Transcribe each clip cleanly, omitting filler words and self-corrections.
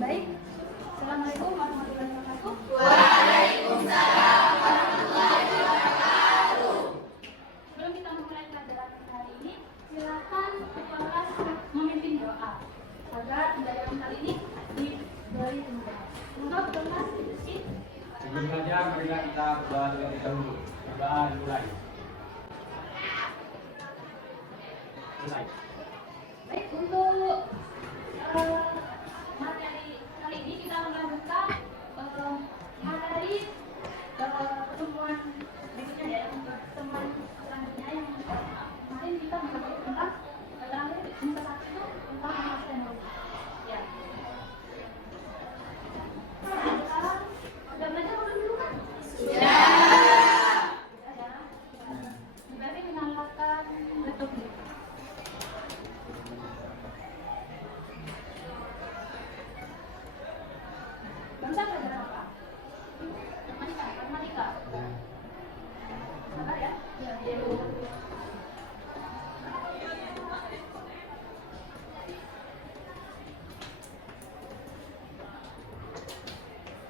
Baik, Assalamualaikum warahmatullahi wabarakatuh. Waalaikumsalam warahmatullahi wabarakatuh. Sebelum kita memulai pelajaran hari ini, silakan kepala kelas memimpin doa agar pelajaran kali ini diberi kemudahan. Semoga kepala kelas bersih. Sebelum belajar, marilah kita berdoa terlebih dahulu. Doa dimulai. Selesai. Baik, untuk materi kali ini kita akan membuka materi pertemuan berikutnya ya, pertemuan selanjutnya yang kemarin kita membahas tentang terakhir semester 1 itu tentang masalah teknologi. Ya. Sekarang sudah belajar dulu kan? Sudah. Ya. Berarti menyalakan laptop dulu. Bangsa pelajaran apa? Matematika. Sabar ya? Iya.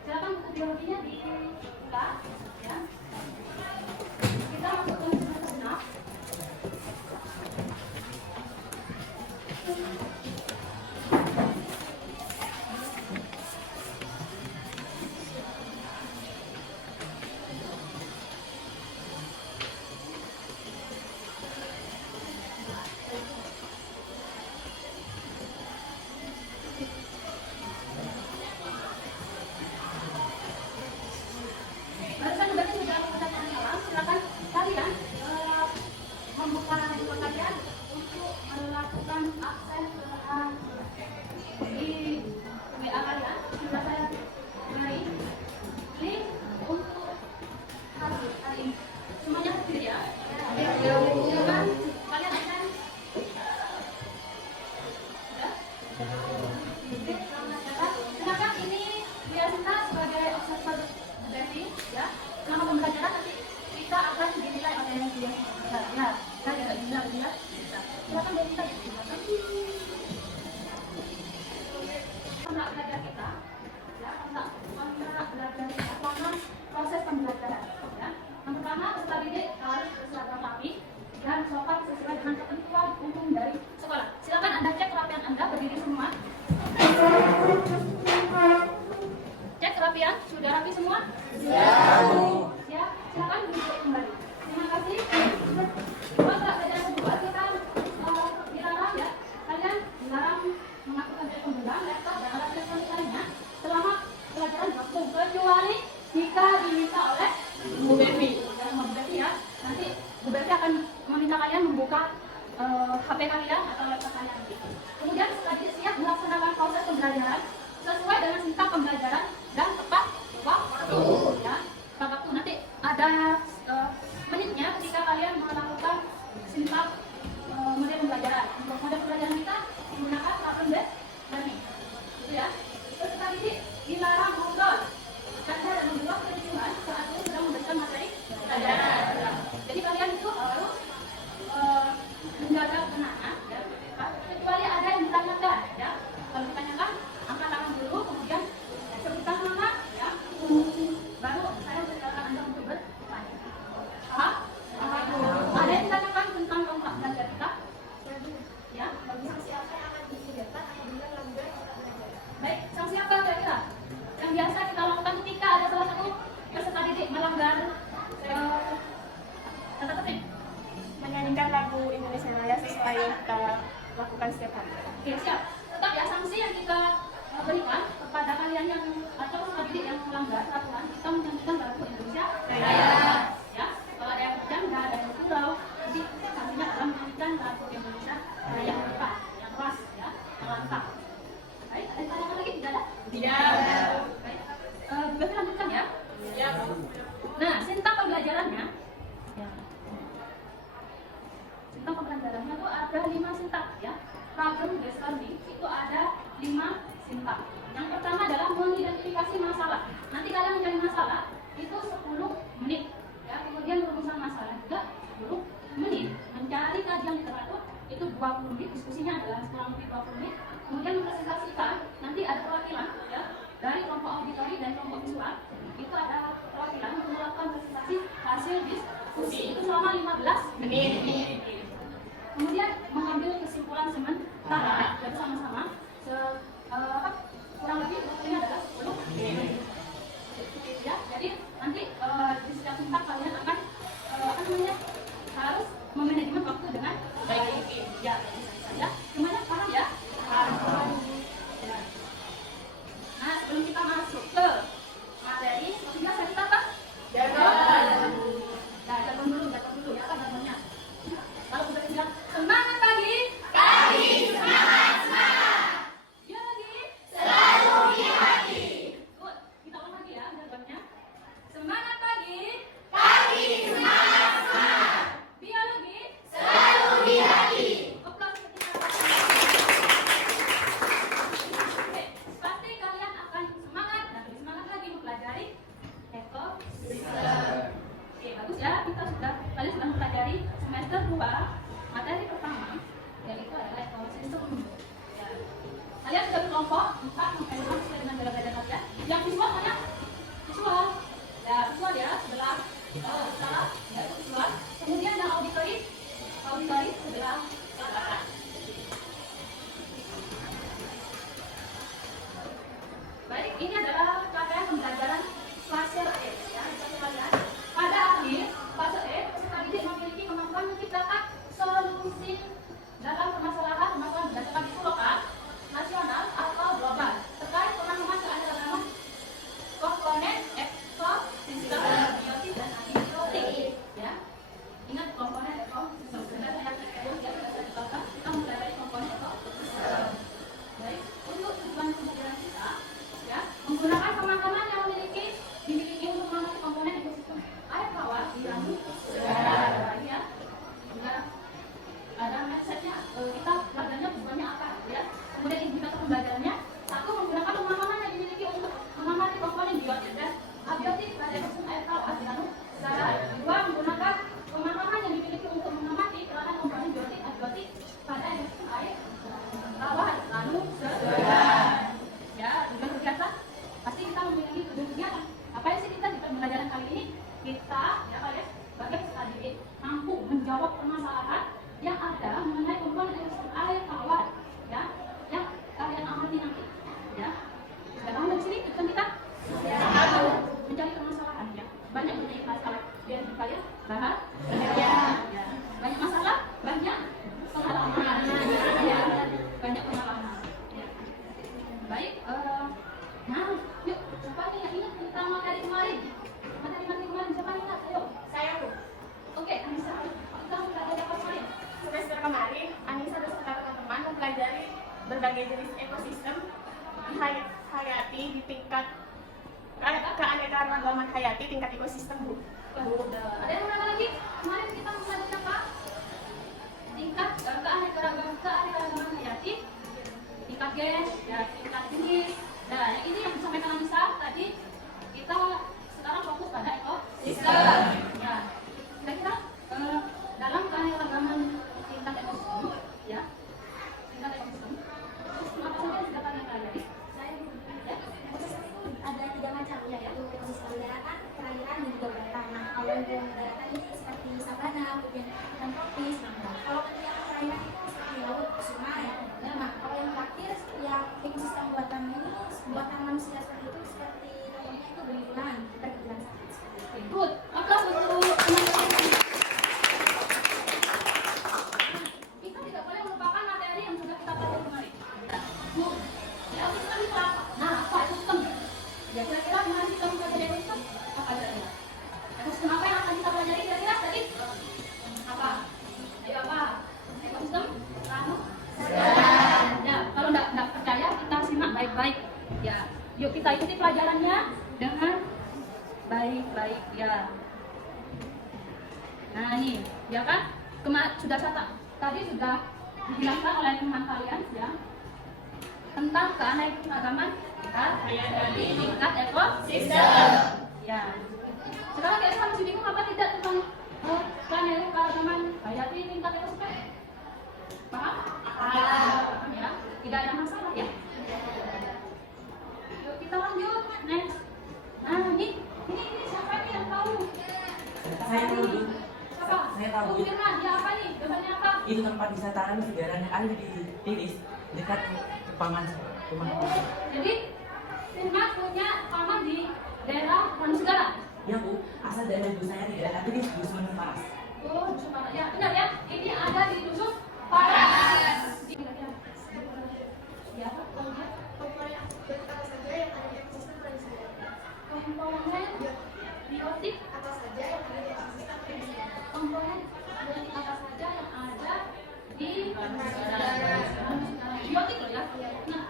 Silakan buku biologinya dibuka ya. Kita masuk ke semester 6. Barusan berarti sudah menggunakan salam, silakan kalian membuka handphone kalian untuk melakukan akses di WA kalian. Sudah saya beri link untuk hari ini. Semuanya hadir ya? Silakan kalian akan sudah? Oke, selamat datang. Silakan ini biasa sebagai observer berarti ya, selama pembelajaran nanti kita akan dinilai oleh yang dia. Ya, kita tidak bisa. Silakan dari kita silakan. Untuk belajar kita, ya, untuk belajar kita, selama proses pembelajaran, ya. Yang pertama, peserta didik harus berseragam rapi dan sopan sesuai dengan ketentuan umum dari sekolah. Silakan Anda cek kerapian Anda, berdiri semua. Cek kerapian, sudah rapi semua? Ya, silakan duduk kembali. Terima kasih. Untuk pelajaran kedua kita dilarang ya, kalian dilarang melakukan penggunaan laptop dan alat elektronik lainnya selama pelajaran waktu, kecuali jika diminta oleh Bu Bevi. Dan Bu Bevi ya, nanti Bu Bevi akan meminta kalian membuka HP kalian atau laptop kalian. Kemudian setelah siap melaksanakan proses pembelajaran sesuai dengan singkat pembelajaran dan tepat waktu ya. Tepat waktu nanti ada menitnya ketika kalian melakukan singkat model pembelajaran. Untuk model pembelajaran kita menggunakan problem based learning. Gitu ya. Terus tadi dilarang ngobrol karena dan membuat kericuhan saat itu sedang memberikan materi pelajaran. Jadi kalian itu harus menjaga ketenangan ya. Kecuali ada yang ditanyakan ya. Kalau ditanyakan, angkat tangan dulu, kemudian sebutkan nama ya. Baru saya persilakan Anda untuk bertanya. Paham? Ada yang ditanyakan tentang kelompok belajar kita? Ya. Sanksi apa yang akan disediakan apabila melanggar tata belajar? Baik, sanksi apa kira-kira yang biasa kita lakukan ketika ada salah satu peserta didik melanggar tata tertib? Menyanyikan lagu Indonesia Raya sesuai yang kita lakukan setiap hari. Oke, siap. Tetap ya, sanksi yang kita berikan kepada kalian yang atau peserta didik yang melanggar peraturan, kita menyanyikan lagu Indonesia Raya. Ya, kalau ada yang janda, ada yang pulau, jadi sanksinya adalah menyanyikan lagu Indonesia Raya yang tepat, yang keras, ya, yang lantang. Baik, ada pertanyaan lagi? Tidak ada? Tidak. Baik, Bu Bevi lanjutkan ya. Ya. Nah, sintak pembelajarannya. Ya. Sintak pembelajarannya itu ada 5 sintak ya. Problem based learning itu ada 5 sintak. Yang pertama adalah mengidentifikasi masalah. Nanti kalian mencari masalah itu 10 menit. Ya, kemudian rumusan masalah juga 10 menit. Mencari kajian literatur itu 20 menit. Diskusinya adalah kurang lebih 20 menit. Kemudian mempresentasikan, nanti ada perwakilan dari kelompok visual itu ada perwakilan untuk melakukan presentasi hasil diskusi itu selama 15 menit. Kemudian mengambil kesimpulan sementara dan sama-sama kurang lebih waktunya adalah 10 menit. Ya, jadi nanti di setiap tingkat kalian akan harus memanajemen waktu dengan baik. Ya, ya. Semuanya paham ya? Paham. Nah, sebelum kita masuk ke materi, seperti biasa kita apa? Jargon. Nah, jargon dulu ya, apa jargonnya? Kalau udah bilang semangat pagi, semangat. Biologi selalu di hati. Good. Kita ulang lagi ya jargonnya. Semangat pagi, semangat. Biologi selalu di hati. Aplaus ketika. Oke, pasti kalian akan semangat dan lebih semangat lagi mempelajari ekosistem. Oke, bagus ya. Kalian sudah mempelajari semester 2 materi pertama yaitu adalah ekosistem. Ya. Kalian sudah berkelompok 4 sampai 5 sesuai dengan belajar kalian. Yang visual mana? Visual. Ya, visual ya sebelah utara ya visual. Kemudian yang auditory sebelah selatan. Baik, ini adalah capaian pembelajaran fase E ya, kalian. Pada akhir fase E, peserta didik memiliki kemampuan menciptakan solusi dalam permasalahan berdasarkan isu lokal, nasional atau global terkait pemahaman keanekaragaman komponen ekosistem biotik dan antibiotik. Ya, ingat komponen ekosistem. Sebenarnya kita mempelajari komponen ekosistem. Baik, untuk tujuan pembelajaran kita, ya, menggunakan pemahaman yang dimiliki untuk mengamati komponen ekosistem air tawar di lambung udara. Ya, ada mindsetnya kita belajarnya tujuannya apa ya. Kemudian indikator pembelajarannya, satu menggunakan pemahaman yang dimiliki untuk mengamati komponen biotik dan abiotik pada ekosistem air tawar di lambung udara. Dua, menggunakan pemahaman yang dimiliki untuk mengamati peranan komponen biotik abiotik pada ekosistem air tawar lambung udara. Ya, tujuan kegiatan pasti kita memiliki tujuan kegiatan. Apa sih kita di pembelajaran kali ini? Kita ya kalian sebagai peserta didik mampu menjawab permasalahan yang ada mengenai komponen ekosistem air tawar ya, yang kalian amati nanti ya. Sudah paham dari sini tujuan kita? Mencari permasalahan ya. Banyak mengenai masalah biar kalian paham ya. Banyak masalah, banyak pengalaman ya. Banyak pengalaman ya. Baik, nah yuk siapa nih yang ingat kita materi kemarin? Materi kemarin siapa ingat? Ayo. Saya Bu. Oke, Anissa, kita belajar apa kemarin? Semester kemarin, Anissa beserta teman-teman mempelajari berbagai jenis ekosistem hayati di tingkat keanekaragaman hayati tingkat ekosistem Bu. Ada yang berapa lagi? Kemarin kita mempelajari apa? Tingkat keanekaragaman hayati, tingkat gen, ya, tingkat jenis. Nah, yang ini yang disampaikan Anissa tadi, kita sekarang fokus pada ekosistem. Ya, kira-kira dalam keanekaragaman tingkat ekosistem, ya, tingkat ekosistem, apa saja yang sudah kalian pelajari? Ekosistem itu ada 3 macam ya, yaitu ekosistem daratan, perairan, dan juga bawah tanah. Kalau yang daratan ini seperti savana, kemudian hutan tropis. Kalau yang perairan itu seperti laut, sungai. Nah, kalau yang terakhir yang ekosistem buatan ini, buatan manusia seperti itu, seperti contohnya itu beribulan, perkebunan sawit. Good. Aplaus untuk teman-teman. Kita tidak boleh melupakan materi yang sudah kita pelajari kemarin. Good. Ya, ekosistem itu apa? Nah, apa ekosistem? Ya, kira-kira kemarin kita mempelajari ekosistem apa kira-kira? Ekosistem apa yang akan kita pelajari kira-kira tadi? Apa? Ayo apa? Ekosistem laut. Ya, kalau tidak percaya kita simak baik-baik. Ya, yuk kita ikuti pelajarannya dengan baik-baik ya. Nah ini, ya kan? Sudah tadi sudah dijelaskan oleh teman kalian ya tentang keanekaragaman hayati tingkat ekosistem. Ya. Sekarang kalian masih bingung apa tidak tentang keanekaragaman hayati tingkat ekosistem? Paham? Paham ya. Tidak ada masalah ya. Yuk kita lanjut next. itu tempat wisata Ranu Segaran yang ada di Tilis dekat Paman. Jadi Sirma punya paman di daerah Ranu Segaran. Ya Bu, asal dari ibu saya di daerah Tilis, Dusun Paras. Oh, Dusun Paras. Ya, benar ya. Ini ada di Dusun Paras. Ya, Komponen antibiotik apa saja yang ada di ekosistem Ranu Segaran? komponen biotik Apa saja yang ada di ekosistem Ranu Segaran? komponen biotik apa saja yang ada di biotik loh ya. Nah,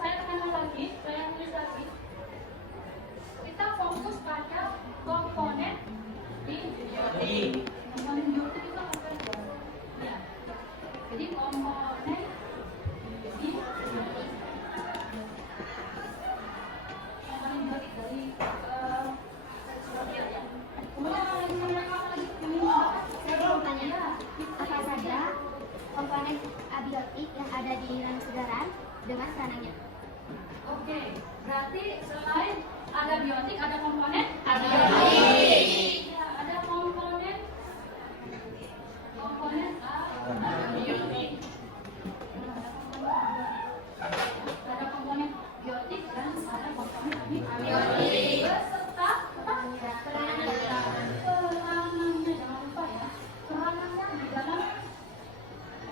saya tekankan lagi, saya tulis lagi. Kita fokus pada komponen di biotik. Komponen biotik itu apa saja? Ya. Jadi komponen di komponen biotik dari kemudian apa lagi? Saya mau tanya, apa saja komponen abiotik yang ada di Ranu Segaran dengan peranannya? Oke, berarti selain ada biotik, ada komponen abiotik. Ya, ada komponen abiotik. Ada komponen biotik dan ada komponen abiotik. Beserta peranannya, jangan lupa ya.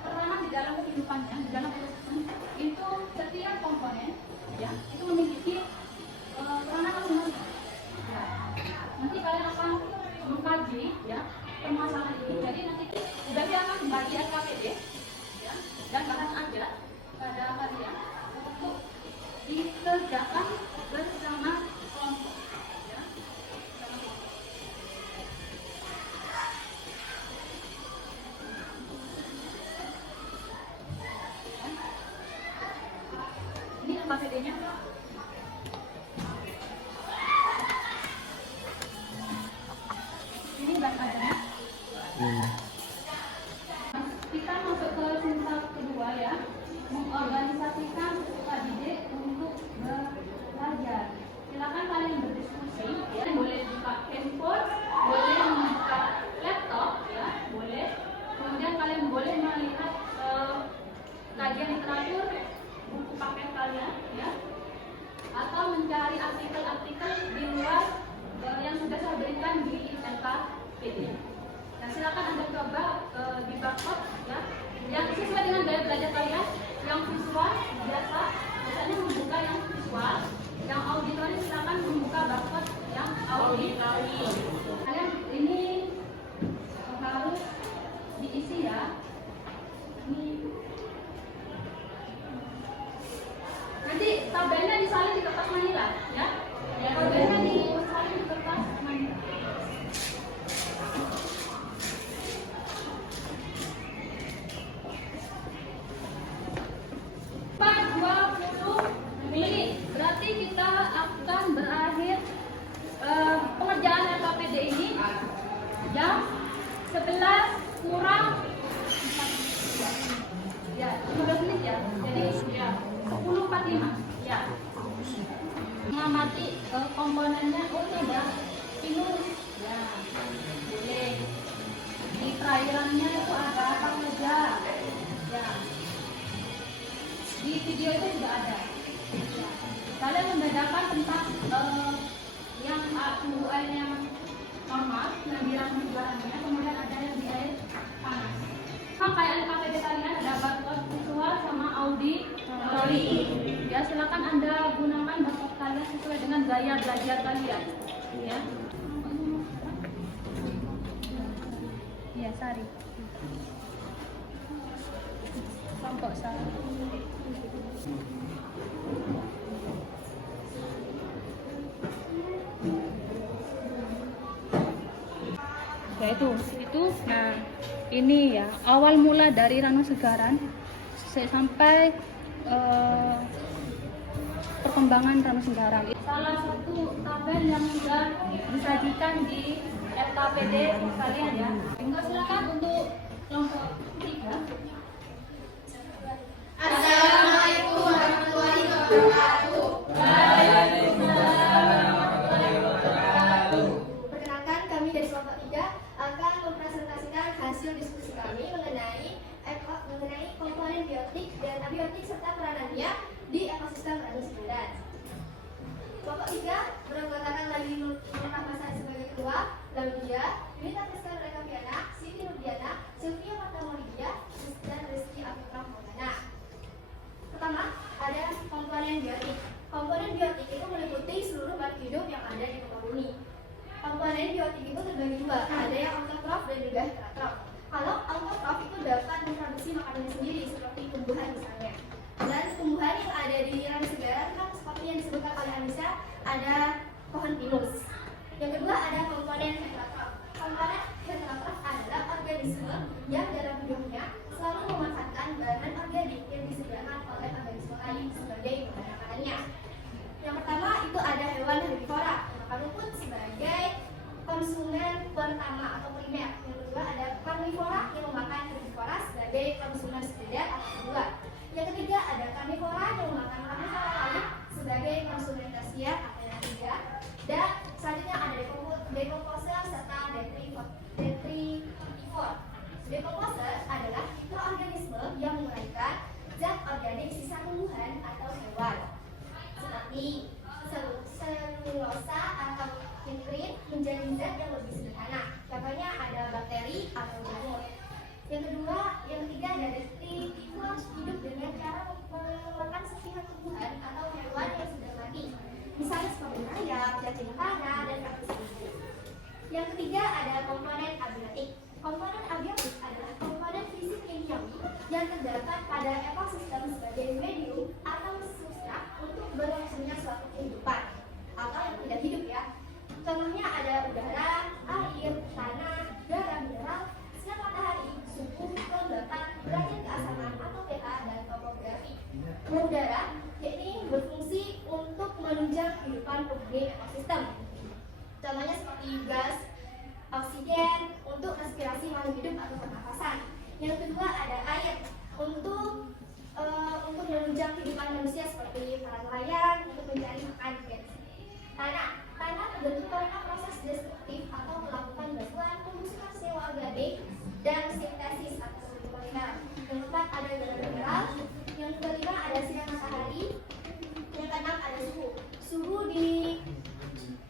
Peranan di dalam kehidupannya, di dalam ekosistem itu setiap komponen ya itu memiliki peranan masing-masing. Ya. Nanti kalian akan mengkaji ya permasalahan ini. Jadi nanti sudah akan membagi SKPD ya dan bahkan ada pada kalian untuk dikerjakan bersama kelompok ya. Bersama kelompok. Ini SKPD-nya. Ini bahan ajarnya. Kita masuk ke tingkat kedua ya, mengorganisasikan peserta didik untuk belajar. Silakan kalian berdiskusi, ya. Boleh buka handphone, boleh membuka laptop, ya, boleh. Kemudian kalian boleh melihat kajian literatur, buku paket kalian, ya, atau mencari artikel-artikel di luar yang sudah saya berikan di LKPD. Nah, silakan Anda coba di barcode ya, yang sesuai dengan gaya belajar kalian, yang visual biasanya membuka yang visual, yang auditori silakan membuka barcode yang auditori. Kalian ini harus diisi ya. Ini nanti tabelnya disalin di kertas manila ya. Tabelnya disalin di kertas manila. Berarti kita akan berakhir pengerjaan LKPD ini jam 11 kurang 15 menit ya. Jadi ya 10.45 ya. Mengamati komponennya. Oh, ini ada pinus ya, boleh. Di perairannya itu ada apa saja ya. Di video itu juga ada. Kalian membedakan tentang yang suhu air yang normal, yang di Ranu Segarannya, kemudian ada yang di air panas. Sama kayak LKPD kalian ada barcode visual sama auditori. Ya, silakan Anda gunakan barcode kalian sesuai dengan gaya belajar kalian. Ya. Iya, Sari. Kelompok Sari. Ya itu nah ini ya awal mula dari Ranu Segaran sampai perkembangan Ranu Segaran. Salah satu tabel yang sudah disajikan di LKPD kalian ya. Silakan untuk kelompok 3. Assalamualaikum warahmatullahi wabarakatuh. Perkenalkan, kami dari kelompok 3 akan mempresentasikan hasil diskusi kami mengenai Kelompok 3 beranggotakan Lali Nurah Masari sebagai ketua, lalu dia Yunita Rizka Rekapiana, Siti Rudiana, Sylvia Martamoridia, dan Rizky Abdullah Maulana. Pertama, ada komponen biotik. Komponen biotik itu meliputi seluruh makhluk hidup yang ada di muka bumi. Komponen biotik itu terbagi dua, ada yang autotrof dan juga heterotrof. Kalau autotrof itu dapat memproduksi makanannya sendiri, seperti tumbuhan misalnya. Dan tumbuhan yang ada di ranah segara kan seperti yang disebutkan oleh Anissa, ada pohon pinus. Yang kedua ada komponen heterotrof. Komponen heterotrof adalah organisme yang dalam hidupnya selalu memanfaatkan bahan organik yang disediakan oleh organisme lain sebagai bahan makanannya. Yang pertama itu ada hewan herbivora, makan rumput sebagai konsumen pertama atau primer. Yang kedua ada karnivora yang memakan herbivora sebagai konsumen sekunder atau kedua. Yang ketiga ada karnivora yang memakan karnivora lain sebagai konsumen tersier atau yang ketiga. Dan selanjutnya ada decomposer serta detritivore. Decomposer adalah mikroorganisme yang menguraikan zat organik sisa tumbuhan atau hewan seperti selulosa atau nitrit menjadi zat yang lebih sederhana. Contohnya ada bakteri atau jamur. Yang ketiga ada detritivore, hidup dengan cara memakan serpihan tumbuhan atau hewan yang sudah mati. Misalnya seperti ayam, cacing tanah, dan kaktus. Yang ketiga ada komponen abiotik. Komponen abiotik adalah komponen fisik kimiawi yang terdapat pada ekosistem sebagai medium atau substrat untuk berlangsungnya suatu kehidupan atau yang tidak hidup ya. Contohnya ada udara, air, tanah, darah mineral, sinar matahari, suhu, kelembapan, derajat keasaman atau pH dan topografi. Udara yakni berfungsi untuk menunjang kehidupan penghuni ekosistem. Contohnya seperti gas, oksigen untuk respirasi makhluk hidup atau pernafasan. Yang kedua ada air untuk menunjang kehidupan manusia seperti para nelayan untuk mencari makan. Tanah terbentuk karena proses destruktif atau melakukan bantuan pembusukan senyawa organik dan sintesis atau polimer. Yang keempat ada darah mineral. Yang kelima ada sinar matahari. Yang keenam ada suhu.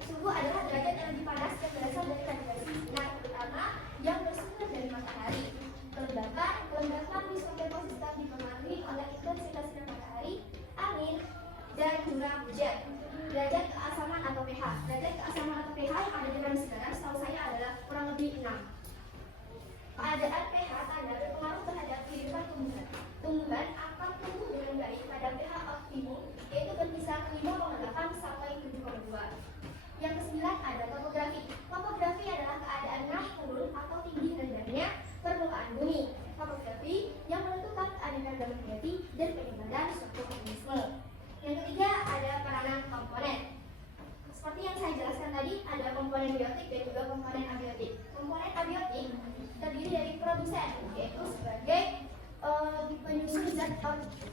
Suhu adalah derajat energi panas yang berasal dari radiasi sinar terutama yang bersumber dari matahari. Kelembapan di suatu ekosistem dipengaruhi oleh intensitas sinar matahari, angin, dan curah hujan. Derajat keasaman atau pH. Derajat keasaman atau pH yang ada di ranah segara setahu saya adalah kurang lebih 6. Keadaan pH tanah berpengaruh terhadap kehidupan tumbuhan. Tumbuhan akan tumbuh dengan baik pada pH optimum yaitu berkisar 5,8 sampai 7,2. Yang kesembilan ada topografi. Topografi adalah keadaan naik turun atau tinggi rendahnya permukaan bumi. Topografi yang menentukan keadaan dalam hati dan penyebaran suatu organisme. Yang ketiga ada peranan komponen. Seperti yang saya jelaskan tadi, ada komponen biotik dan juga komponen abiotik. Komponen abiotik terdiri dari produsen, yaitu sebagai penyusun zat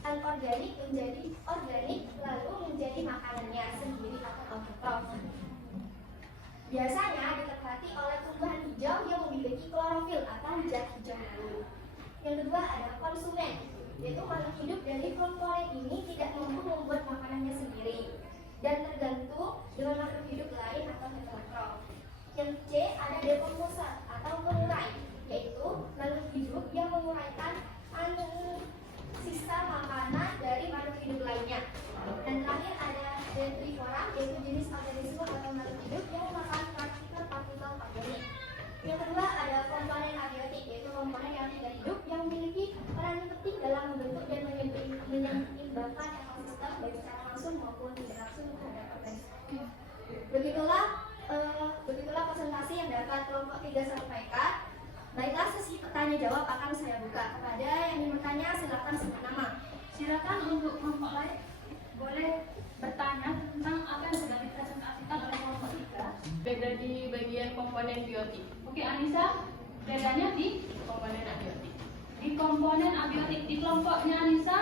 anorganik menjadi organik lalu menjadi makanannya sendiri atau autotrof. Biasanya ditempati oleh tumbuhan hijau yang memiliki klorofil atau zat hijau itu. Yang kedua ada konsumen, yaitu makhluk hidup dari komponen ini tidak mampu membuat makanannya sendiri dan tergantung dengan makhluk hidup lain atau heterotrof. Yang C ada decomposer atau pengurai, yaitu makhluk hidup yang menguraikan sisa makanan dari makhluk hidup lainnya. Dan terakhir ada detrivora, yaitu jenis organisme atau makhluk hidup yang memakan partikel organik. Yang kedua ada komponen abiotik, yaitu komponen yang tidak hidup yang memiliki peran penting dalam membentuk dan menyeimbangkan ekosistem baik secara langsung maupun tidak langsung terhadap organisme. Begitulah presentasi yang dapat kelompok 3 sampaikan. Baiklah, sesi tanya jawab akan saya buka. Kepada yang ingin bertanya silakan sebut nama. Silakan untuk memulai, boleh bertanya tentang apa yang sudah dipresentasikan oleh kelompok 3. Beda di bagian komponen biotik. Oke, Anissa, bedanya di Komponen abiotik. di komponen abiotik. Di kelompoknya Anissa,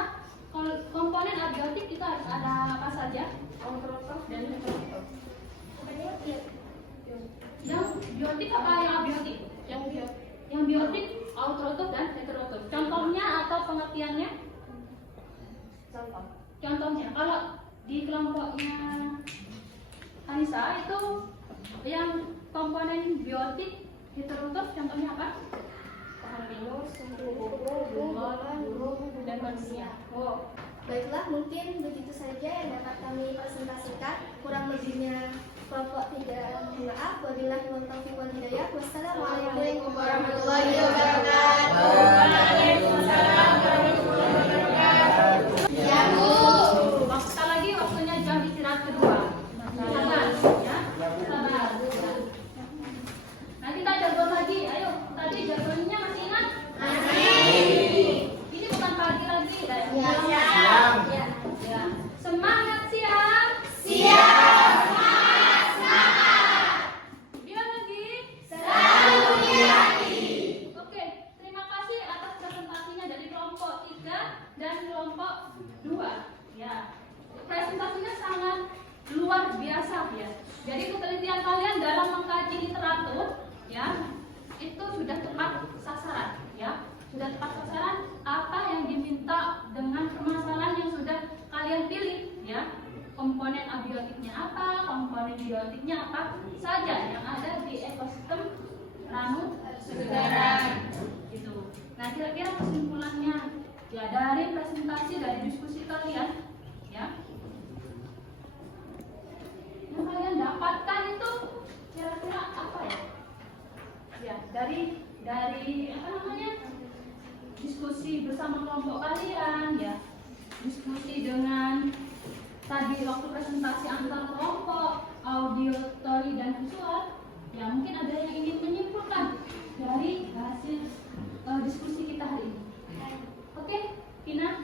komponen abiotik kita harus ada apa saja? Autotrof dan heterotrof. Yang biotik apa yang abiotik? Yang biotik. Yang biotik, autotrof dan heterotrof. Contohnya atau pengertiannya? Contoh. Contohnya, kalau di kelompoknya Anissa, itu yang komponen biotik heterotrof contohnya apa? Pohon pinus, burung, dan manusia. Oh, Baiklah, mungkin begitu saja yang dapat kami presentasikan. Kurang lebihnya kelompok 3 mohon maaf. Wabillahi taufiq wal hidayah. Wassalamualaikum warahmatullahi wabarakatuh. Waalaikumsalam warahmatullahi wabarakatuh. Ya, Bu. Waktu lagi waktunya jam istirahat kedua. Sabar, ya. Sabar. Nah, kita jargon lagi. Ayo, tadi jargonnya masih ingat? Ini bukan pagi lagi, ya. Ya. Semangat siang. Bilang lagi. Oke, terima kasih atas presentasinya dari kelompok 3 dan kelompok 2. Ya. Presentasinya sangat luar biasa ya. Jadi penelitian kalian dalam mengkaji literatur ya, itu sudah tepat sasaran ya. Sudah tepat sasaran apa yang diminta dengan permasalahan yang sudah kalian pilih ya. Komponen abiotiknya apa, komponen biotiknya apa saja yang ada di ekosistem ranu segaran gitu. Nah, kira-kira kesimpulannya ya dari presentasi, dari diskusi kalian ya, yang kalian dapatkan itu kira-kira apa ya? Ya, dari apa namanya? Diskusi bersama kelompok kalian ya. Diskusi dengan tadi waktu presentasi antar kelompok, auditory dan visual, ya mungkin ada yang ingin menyimpulkan dari hasil diskusi kita hari ini. Oke, Tina?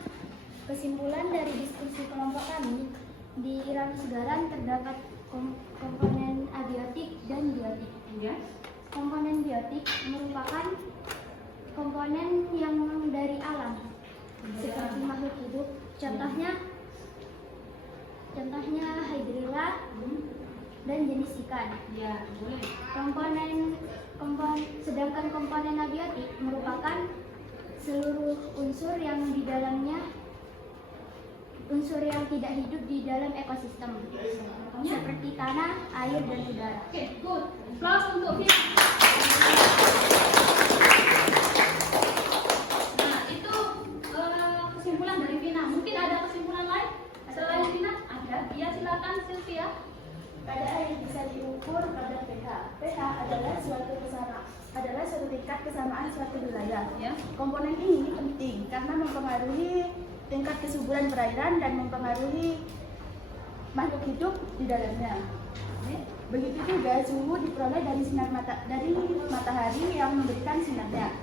Kesimpulan dari diskusi kelompok kami, di ranu segaran terdapat komponen abiotik dan biotik. Ya. Komponen biotik merupakan komponen yang dari alam, seperti makhluk hidup. Contohnya hydrilla dan jenis ikan. Ya, boleh. Sedangkan komponen abiotik merupakan seluruh unsur yang di dalamnya unsur yang tidak hidup di dalam ekosistem, seperti tanah, air, dan udara. Oke, good. Applause untuk Vina. Nah, itu kesimpulan dari Vina. Mungkin ada kesimpulan lain selain Vina? Ada? Ya, silakan Sylvia. Keadaan yang bisa diukur pada pH. pH adalah suatu tingkat kesamaan suatu wilayah. Ya. Komponen ini penting karena mempengaruhi tingkat kesuburan perairan dan mempengaruhi makhluk hidup di dalamnya. Begitu juga suhu diperoleh dari matahari yang memberikan sinarnya.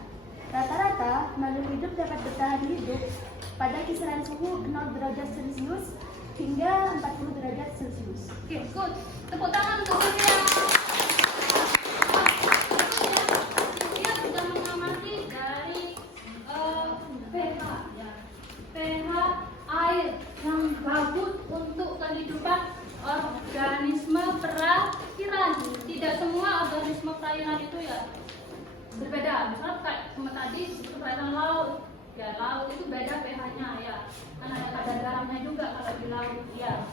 Rata-rata makhluk hidup dapat bertahan hidup pada kisaran suhu 0 derajat Celcius hingga 40 derajat Celcius. Oke, good. Tepuk tangan untuk Sylvia. Sylvia sudah mengamati dari pH ya. pH air yang bagus untuk kehidupan organisme perairan. Tidak semua organisme perairan itu ya berbeda. Misalnya kayak sama tadi itu perairan laut. Ya, laut itu beda pH-nya ya. Karena ada garamnya juga kalau di laut ya.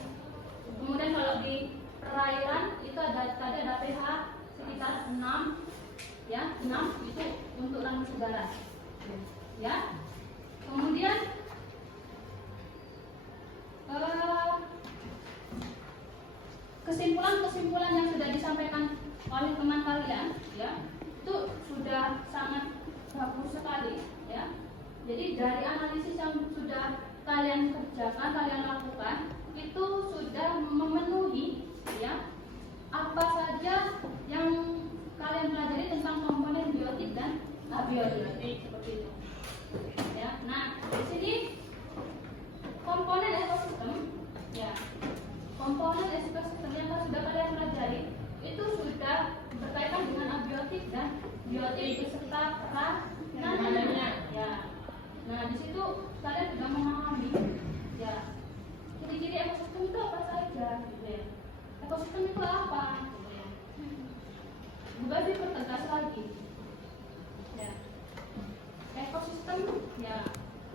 Kemudian kalau di perairan itu ada pH sekitar 6 ya, 6 itu untuk ranu segaran. Ya. Kemudian kesimpulan-kesimpulan yang sudah disampaikan oleh teman kalian ya, itu sudah sangat bagus sekali ya. Jadi dari analisis yang sudah kalian kerjakan, kalian lakukan, itu sudah memenuhi ya apa saja yang kalian pelajari tentang komponen biotik dan abiotik seperti itu. Ya, nah di sini komponen ekosistem ya, komponen ekosistem yang sudah kalian pelajari itu sudah berkaitan dengan abiotik dan biotik beserta peranannya ya. Nah, di situ kalian sudah memahami ya ciri-ciri ekosistem itu apa saja gitu ya. Ekosistem itu apa gitu ya. Lebih pertegas lagi ya. Ekosistem ya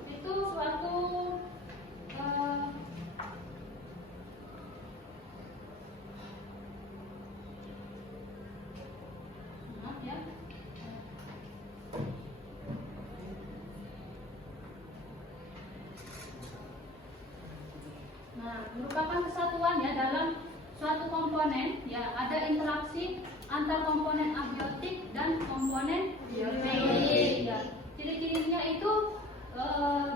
itu suatu merupakan kesatuan ya dalam suatu komponen ya, ada interaksi antar komponen abiotik dan komponen biotik ya. Ciri-cirinya itu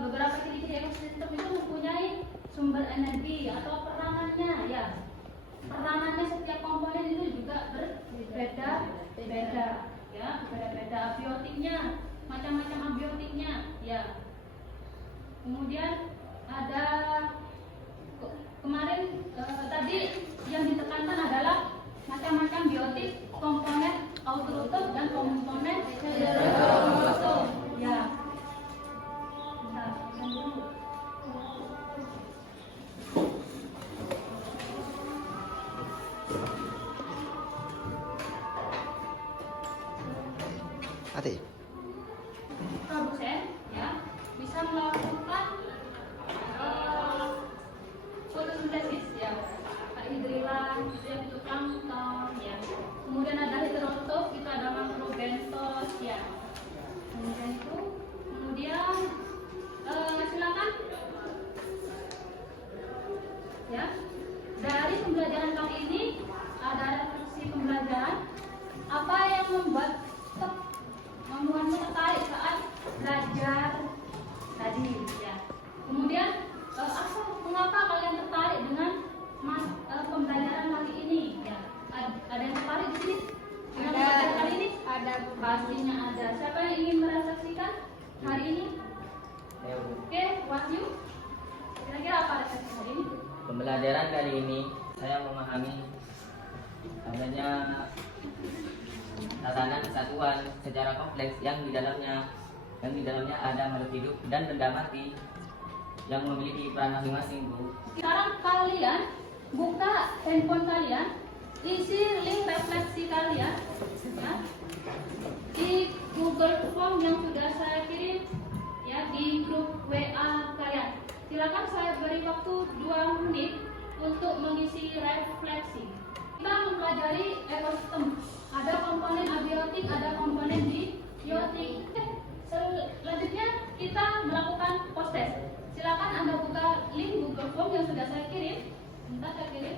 beberapa ciri-ciri ekosistem itu mempunyai sumber energi atau peranannya ya. Peranannya setiap komponen itu juga berbeda-beda ya, berbeda-beda abiotiknya, macam-macam abiotiknya ya. Kemudian ada kemarin tadi yang ditekankan adalah macam-macam biotik, komponen autotrof dan komponen heterotrof ya. Nah, Ate. produsen ya bisa melakukan fotosintesis ya, hidrilan itu yang untuk plankton ya. Kemudian ada heterotrof, itu ada makrobentos ya. Kemudian silakan ya. Dari pembelajaran kali ini ada refleksi pembelajaran apa yang membuatmu tertarik saat belajar tadi ya. Kemudian mengapa kalian tertarik dengan pembelajaran kali ini ya? Ada yang tertarik di sini dengan pembelajaran kali ini? Ada, pastinya ada. Siapa yang ingin merefleksikan hari ini? Oke, Wahyu. Kira-kira apa refleksi hari ini? Pembelajaran kali ini saya memahami adanya tatanan kesatuan secara kompleks yang di dalamnya ada makhluk hidup dan benda mati yang memiliki peran masing-masing, Bu. Sekarang kalian buka handphone kalian, isi link refleksi kalian ya, di Google Form yang sudah saya kirim ya di grup WA kalian. Silakan saya beri waktu 2 menit untuk mengisi refleksi. Kita mempelajari ekosistem. Ada komponen abiotik, ada komponen biotik. Selanjutnya kita melakukan post test. Silakan Anda buka link Google Form yang sudah saya kirim. Bentar, saya kirim.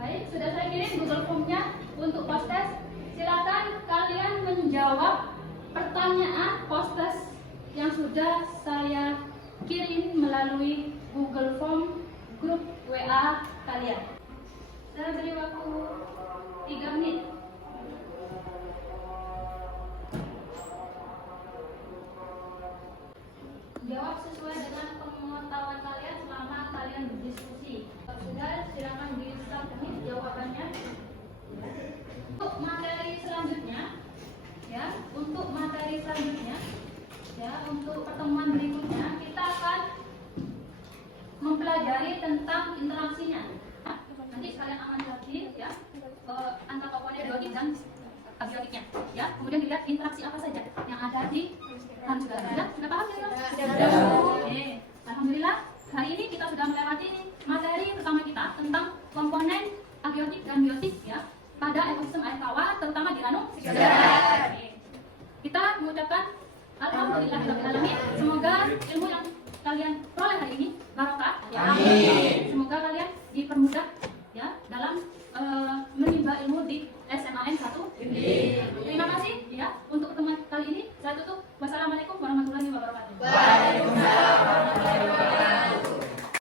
Baik, sudah saya kirim Google Form-nya untuk post test. Silakan kalian menjawab pertanyaan post test yang sudah saya kirim melalui Google Form grup WA kalian. Saya beri waktu 3 menit. Jawab sesuai dengan pengetahuan kalian selama kalian berdiskusi. Kalau sudah, silakan disubmit jawabannya. Untuk materi selanjutnya, ya, untuk pertemuan berikutnya kita akan mempelajari tentang interaksinya. Nanti kalian akan lihat ya antara komponen biotik dan abiotiknya. Ya, kemudian dilihat interaksi apa saja yang ada di sudah paham ya? Sudah. Oke. Alhamdulillah hari ini kita sudah melewati materi pertama kita tentang komponen abiotik dan biotik ya pada ekosistem air tawar terutama di Danau Singaraja. Kita mengucapkan alhamdulillahirobbilalamin. Semoga ilmu yang kalian peroleh hari ini barokah ya. Amin. Semoga kalian dipermudah ya dalam menimba ilmu di SMAN 1. Terima kasih.